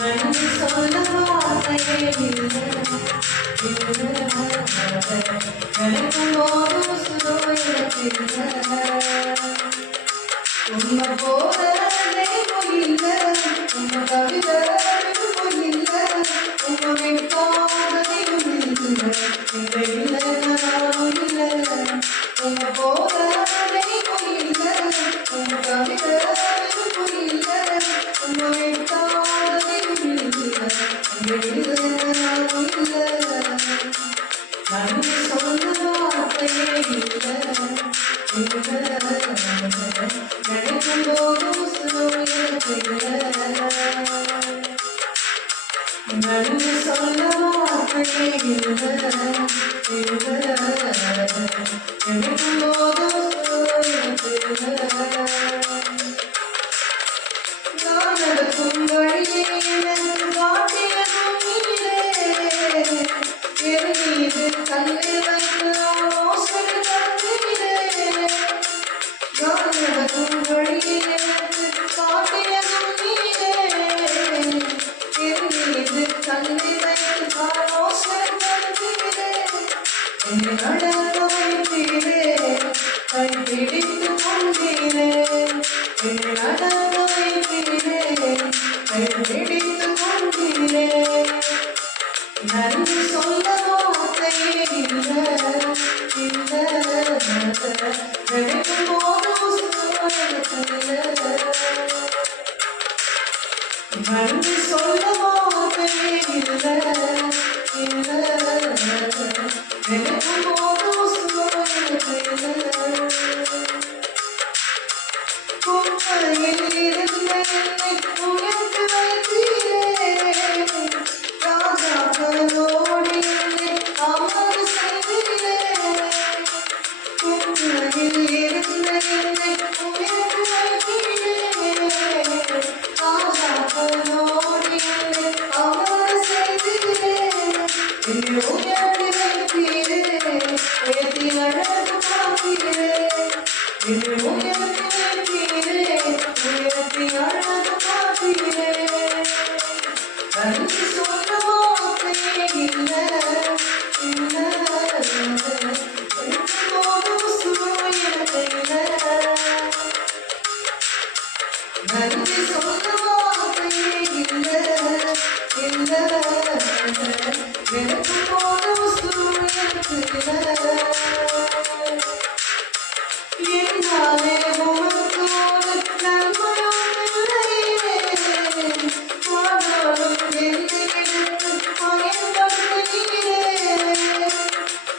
நன்றி சொல்ல வார்த்தையே இல்லை. நினைக்கும் போதும் சுகம் எனக்கு இல்லை. உன்னை போல தெய்வம் இல்லை. உன்னை தவிர தெய்வம் இல்லை. உன்னை விட்டாத தெய்வம் இல்லை. இந்த இல்லை நானும் இல்லை. உன்னை போல தெய்வம் இல்லை. உன்னை தவிர தெய்வம் இல்லை. உன்னை விட்டாத தெய்வம் இல்லை. இந்த இல்லை நானும் இல்லை. நன்றி சொல்ல வார்த்தையே இல்லை. நினைக்கும் போதும் நன்றி சொல்ல வார்த்தையே இல்லை. நினைக்கும் போதும் நான் நடக்கும் வழியை எனக்கு காட்டியதும் நீரே. என் மீது கண்ணை வைத்து ஆலோசனை தந்தீரே. நான் நடக்கும் வழியை எனக்கு காட்டியதும் நீரே. என் மீது கண்ணை வைத்து ஆலோசனை தந்தீரே. என்னை நடக்க வைத்தீரே. கை பிடித்து கொண்டீரே. என்னை நடக்க வைத்தீரே. கை பிடித்து கொண்டீரே. நன்றி சொல்ல வார்த்தையே இல்லை. நினைக்கும் போதும் நன்றி சொல்ல வார்த்தையே இல்லை. நினைக்கும் போதும் குப்பையில் இருந்த என்னை உயர்த்தி வைத்தீரே. ராஜாக்களோடு என்னை அமர செய்தீரே. குப்பையில் இருந்த என்னை உயர்த்தி வைத்தீரே. ராஜாக்களோடு என்னை அமர செய்தீரே. என்னை உயர்த்தி வைத்தீரே. உயர்த்தி அழகு பார்த்தீரே. என்னை உயர்த்தி வைத்தீரே. உயர்த்தி அழகு பார்த்தீரே. நன்றி சொல்ல வார்த்தையே இல்லை. நினைக்கும் போதும் சுகம் எனக்கு இல்லை. நன்றி சொல்ல வார்த்தையே இல்லை. நினைக்கும் போதும் சுகம் எனக்கு இல்லை. என்னாலே உமக்கு ஒரு நன்மையும் இல்லையே. ஆனாலும் என்னை எடுத்து பயன்படுத்துகிறீரே.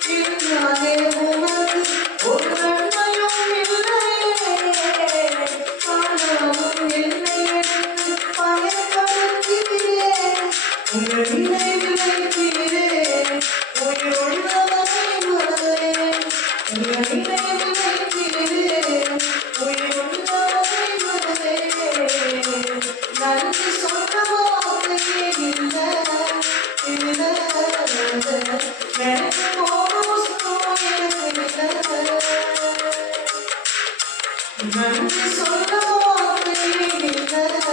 என்னாலே உமக்கு ஒரு நன்மையும் இல்லையே. ஆனாலும் என்னை எடுத்து பயன்படுத்துகிறீரே. உங்கள் நினைவில் வைத்தீரே. உயிருள்ளவரை மறவேன். உங்கள் நினைவில் வைத்தீரே. உயிருள்ளவரை மறவேன். நன்றி சொல்ல வார்த்தையே இல்லை. நினைக்கும் போதும் சுகம் எனக்கு இல்லை. நன்றி சொல்ல வார்த்தையே இல்லை.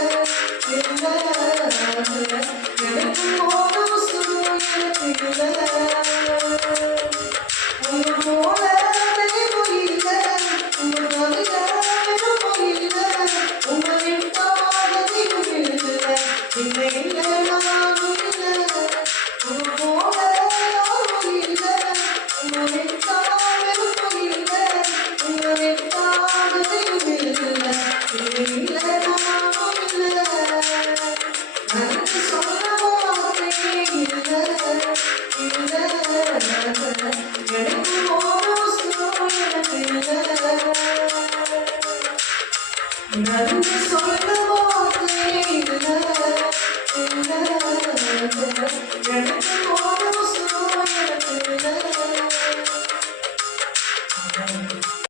நினைக்கும் போதும் சுகம் எனக்கு இல்லை. உங்க போல தெய்வம் இல்லை. உங்க தவிர தெய்வம் இல்லை. உங்க விட்டாத தெய்வம் இல்லை. இந்த இல்லை நானும் இல்லை. உங்க போல யாரும் இல்லை. உங்க விட்டாத தெய்வம் இல்லை. உங்க விட்டாத தெய்வம் இல்லை. இந்த இல்லை நானும் இல்லை. நன்றி சொல்ல வார்த்தையே இல்லை. நினைக்கும் போதும் சுகம் எனக்கு இல்லை. நன்றி சொல்ல வார்த்தையே இல்லை. நினைக்கும் போதும் சுகம் எனக்கு இல்லை.